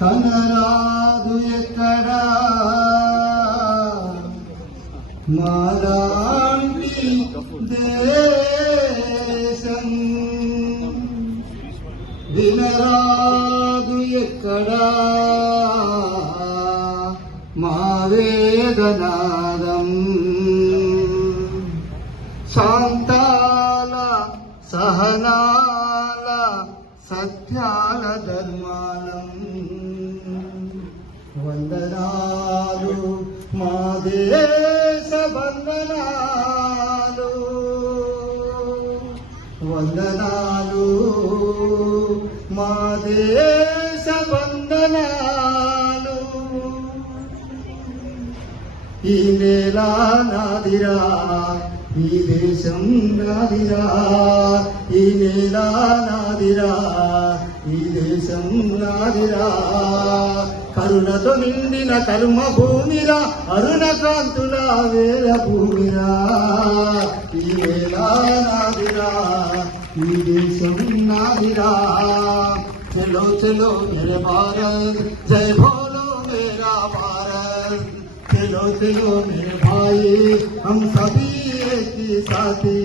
కనరాదు ఎక్కడా మాలాంటి దేశం, వినరాదు ఎక్కడా మా వేదనాదం. శాంతాల సహనాల సత్యాల ధర్మానం. వందనాలు మా దేశ వందనాలు, వందనాలు మా దేశ వందనాలు. ఈ నేల నాదిరా, ఈ దేశం నాదిరా, ఈ నేల నాదిరా, ఈ దేశం నాదిరా. కరుణతో నిండిన కర్మ భూమిరా, అరుణ కాంతుల వేల భూమిరా. ఈ నేల నాదిరా, ఈ దేశం నాదిరా. చలో చలో మేరే భారత్, జై భోలో మేరా భారత్. चलो चलो मेरे भाई, हम सभी एक ही साथी.